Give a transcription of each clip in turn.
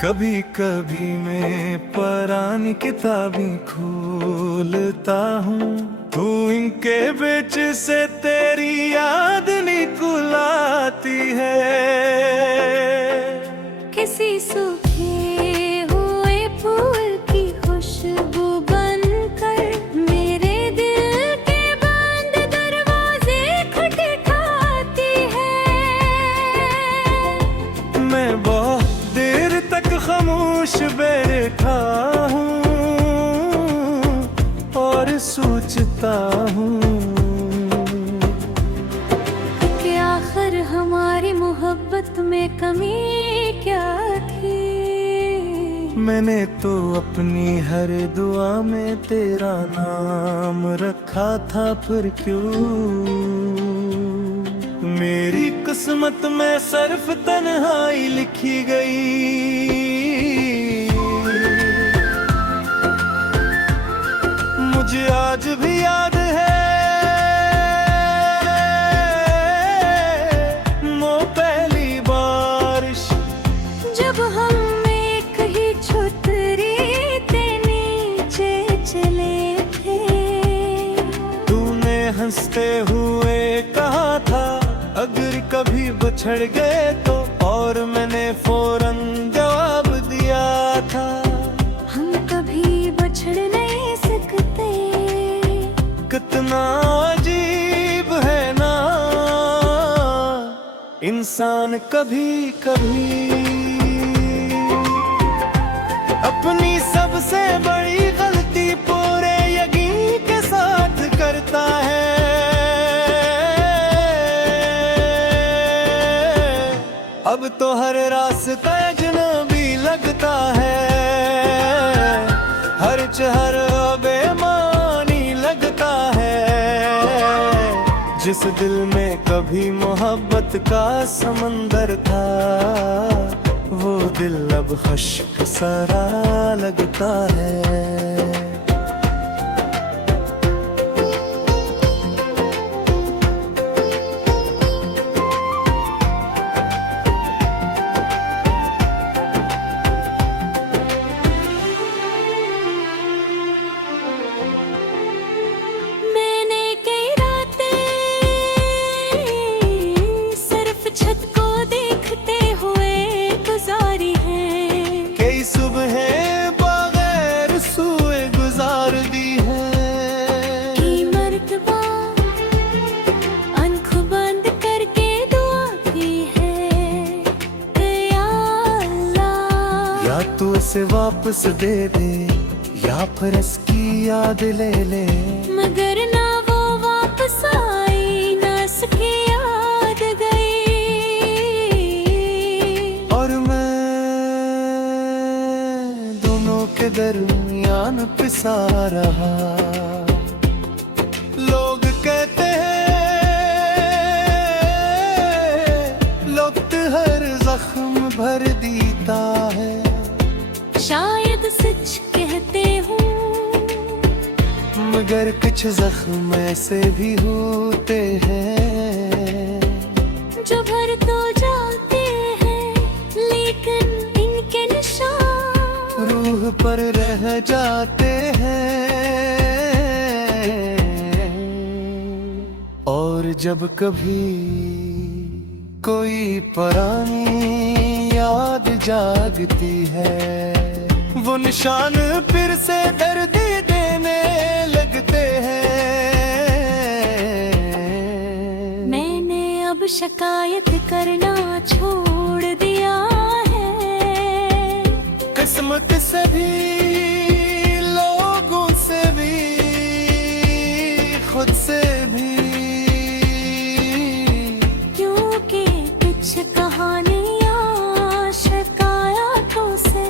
कभी कभी मैं पुरानी किताबें खोलता हूँ, तू इनके बीच से तेरी याद निकल आती है। किसी सूखे हुए फूल की खुशबू बनकर मेरे दिल के बंद दरवाजे खटखटाती है। मैं बहुत देर तक खामोश बैठा हूँ और सोचता हूँ कि आखिर हमारी मोहब्बत में कमी क्या थी। मैंने तो अपनी हर दुआ में तेरा नाम रखा था, फिर क्यों मेरी किस्मत में सिर्फ तन्हाई लिखी गई। मुझे आज भी याद है वो पहली बारिश, जब हम एक ही छतरी के नीचे चले थे। तूने हंसते हुए कहा था अगर कभी बिछड़ गए तो, और मैंने फौरन जवाब दिया था हम कभी बिछड़ नहीं सकते। कितना अजीब है ना इंसान कभी कभी अपनी सबसे बड़ी गलती पूरे यकीन के साथ करता है। अब तो हर रास्ता अजनबी लगता है, हर चेहरा बेमानी लगता है। जिस दिल में कभी मोहब्बत का समंदर था, वो दिल अब खश्क सरा लगता है। तू इसे वापस दे दे या फिर इसकी याद ले ले, मगर ना वो वापस आई ना इसकी याद गई। और मैं दोनों के दरमियान पिसा रहा। लोग कहते हैं वक्त हर जख्म भर देता है, शायद सच कहते हूँ, मगर कुछ जख्म ऐसे भी होते हैं जो भर तो जाते हैं लेकिन इनके निशान रूह पर रह जाते हैं। और जब कभी कोई पुरानी याद जागती है, वो निशान फिर से दर्द देने लगते हैं। मैंने अब शिकायत करना छोड़ दिया है, किस्मत से भी, लोगों से भी, खुद से भी, क्योंकि कुछ कहानियाँ शिकायतों से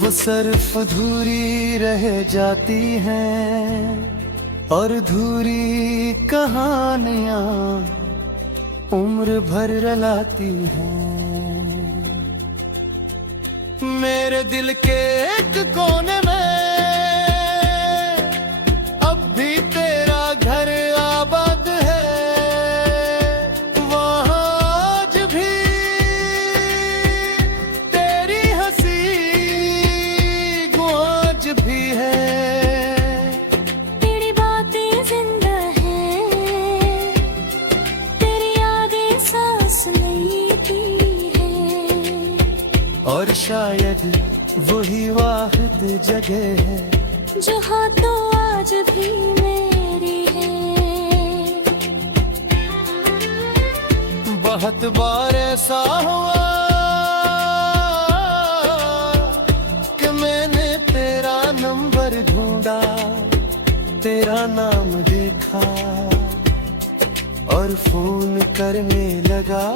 वो सिर्फ अधूरी रह जाती हैं, और अधूरी कहानियाँ उम्र भर रुलाती हैं। मेरे दिल के एक कोने में अब भी तेरा घर आबाद है, वहाँ और शायद वही वाहिद जगह है जहाँ तो आज भी मेरी है। बहुत बार ऐसा हुआ कि मैंने तेरा नंबर ढूंढा, तेरा नाम देखा और फोन करने लगा,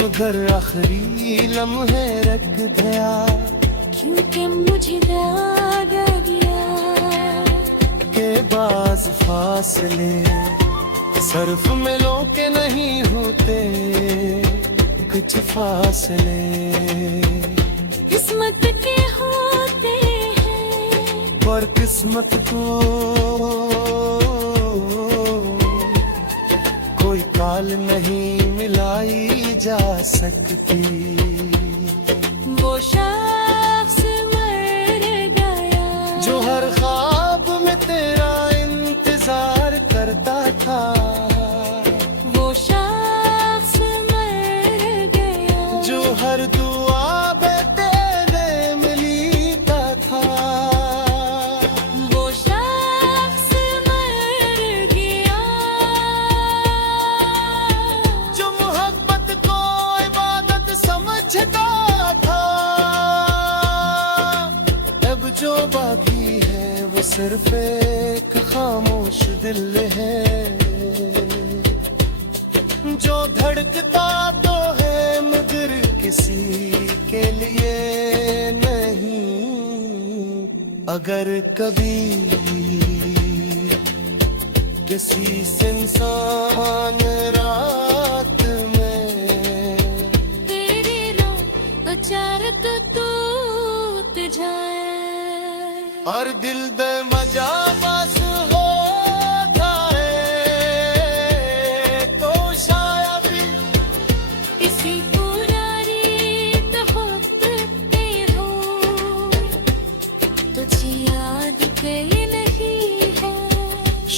मगर आखिरी लम्हे रख गया क्योंकि मुझे लग गया के बाज फासले सर्फ मिलों के नहीं होते, कुछ फासले किस्मत के होते हैं। पर किस्मत को कोई काल नहीं मिलाई जा सकती। वो शख्स मर गया जो हर ख्वाब में तेरा इंतजार करता था, वो शख्स मर गया जो हर दुआ में तेरे मिलता था, वो शख्स मर गया जो मोहब्बत को इबादत समझता था। अब जो बाकी है वो सिर्फ एक खामोश दिल है, जो धड़कता तो है मगर किसी के लिए नहीं। अगर कभी किसी से इंसान रात में तेरी रो तो चार तो टूट जाए और दिल दे मजा बस हो जाए, तो शायद इसी पुरानी तो होते हो तुझे याद कहीं नहीं है।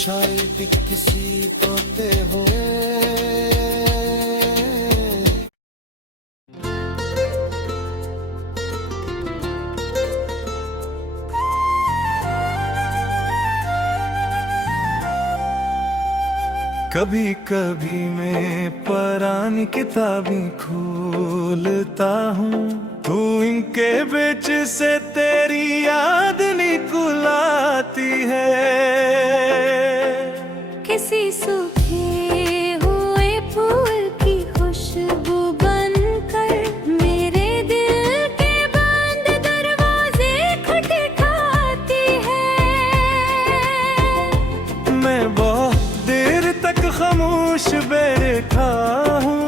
शायद किसी तोते हुए। कभी कभी मैं पुरानी किताबें खोलता हूँ, तू इनके बीच से तेरी याद निकल आती है। किसी सूखे हुए फूल की खुशबू बनकर मेरे दिल के बंद दरवाजे खटखटाती है। मैं बहुत देर तक खामोश बैठा हूँ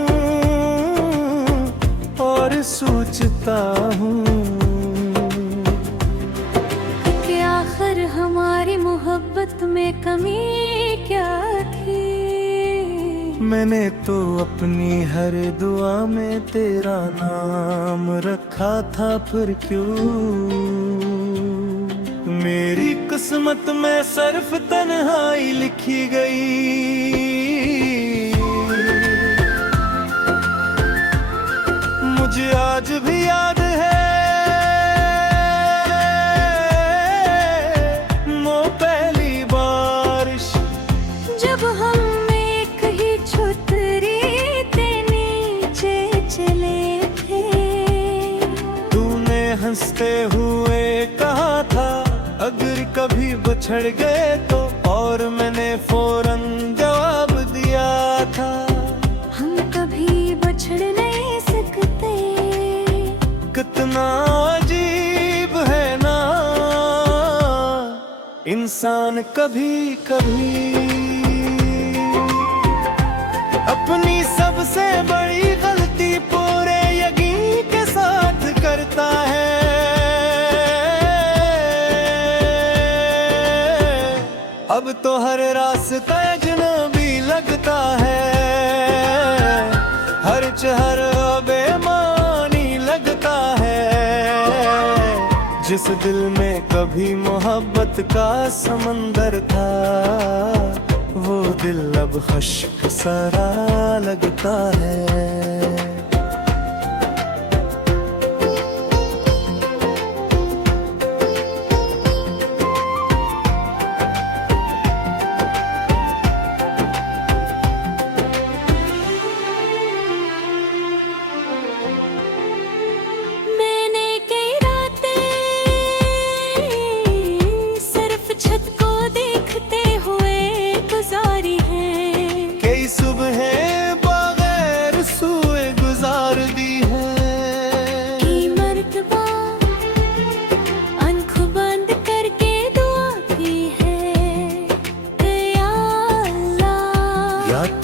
और सोचता हूँ कि आखिर हमारी मोहब्बत में कमी क्या थी। मैंने तो अपनी हर दुआ में तेरा नाम रखा था, फिर क्यों मेरी किस्मत में सिर्फ तन्हाई लिखी गई। मुझे आज भी याद है वो पहली बारिश जब हम एक ही छतरी के नीचे चले थे। तूने हंसते हुए कहा था अगर कभी बिछड़ गए तो, और मैंने फौरन जवाब दिया था हम कभी बिछड़ नहीं सकते। कितना अजीब है ना इंसान कभी कभी अपनी सबसे बड़ी गलती पूरे यकीन के साथ करता है। अब तो हर रास्ता अजनबी लगता है, हर चेहरा बेमानी लगता है। जिस दिल में कभी मोहब्बत का समंदर था वो दिल अब खश्क सारा लगता है।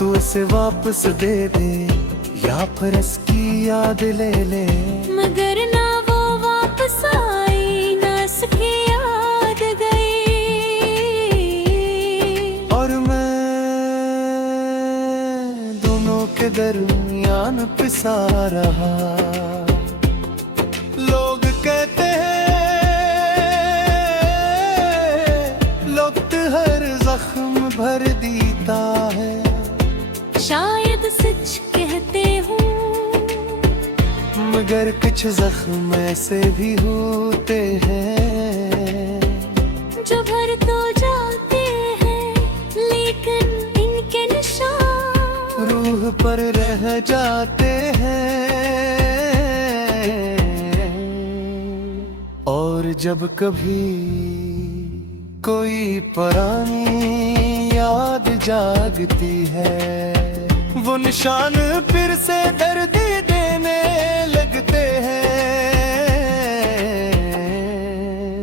तू इसे वापस दे दे या फिर इसकी याद ले ले, मगर ना वो वापस आई ना इसकी याद गई। और मैं दोनों के दरमियान पिसा रहा। लोग कहते हैं वक्त हर जख्म भर देता है, शायद सच कहते हूँ, मगर कुछ जख्म ऐसे भी होते हैं जो भर तो जाते हैं लेकिन इनके निशान रूह पर रह जाते हैं। और जब कभी कोई पुरानी याद जागती है, वो निशान फिर से दर्द देने लगते हैं।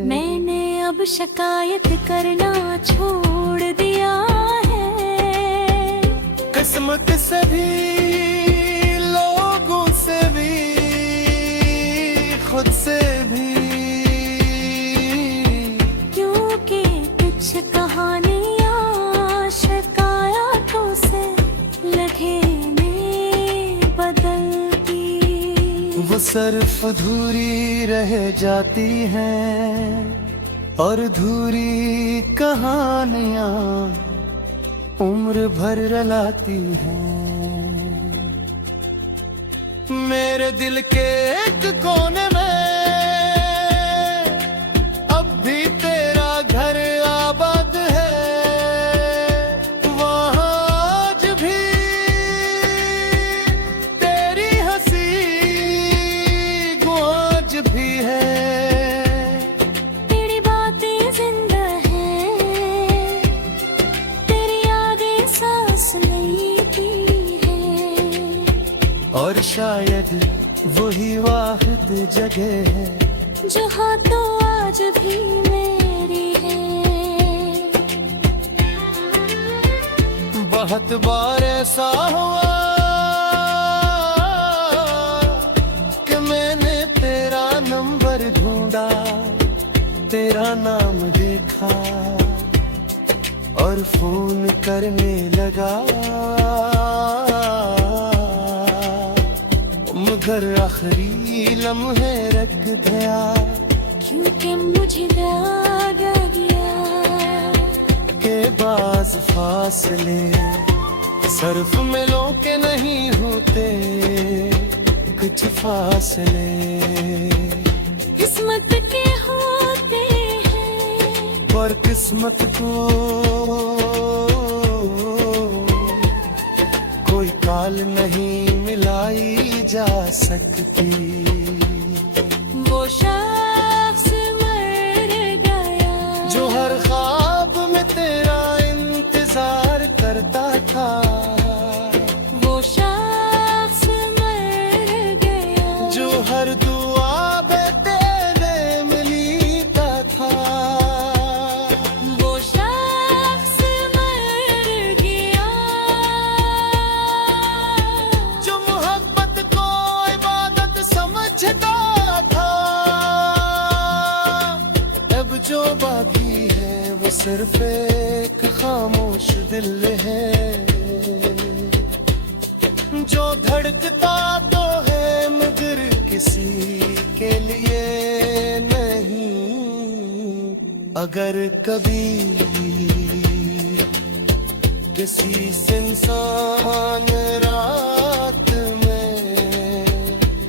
मैंने अब शिकायत करना छोड़ दिया है, किस्मत से भी, लोगों से भी, खुद से भी, क्योंकि कुछ कहानियाँ शिकायतों से वो सिर्फ अधूरी रह जाती हैं, और अधूरी कहानियां उम्र भर रुलाती हैं। मेरे दिल के एक कोने में अब भी तेरा घर आबाद है, वहाँ आज भी तेरी हंसी गुआज भी है। तेरी बातें जिंदा हैं, तेरी यादें सांस लेती हैं, और शायद वही वाहिद जगह है जहाँ तो आज भी मेरी है। बहुत बार ऐसा हुआ कि मैंने तेरा नंबर ढूंढा, तेरा नाम देखा और फोन करने लगा, मगर आखिरी लम्हे रख दिया, क्योंकि मुझे लग गया के बाज फासले सिर्फ मिलों के नहीं होते, कुछ फासले किस्मत के होते हैं, पर किस्मत को कोई काल नहीं मिलाई जा सकती। वो शख्स मर गया जो हर ख्वाब में तेरा इंतजार करता था, वो शख्स मर गया जो हर दुआ में तेरे मिलता था, वो शख्स मर गया जो मोहब्बत को इबादत समझता था। अब जो बाकी है वो सिर्फ एक खामोश दिल है, जो धड़कता तो है मगर किसी के लिए नहीं। अगर कभी उदास इंसान रात में,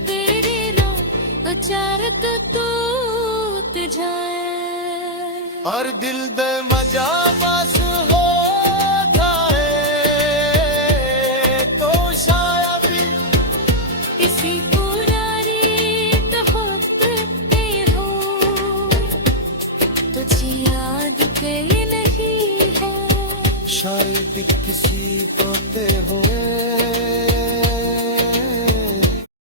तेरी रात तो चारत टूट जाए और दिल दे मजा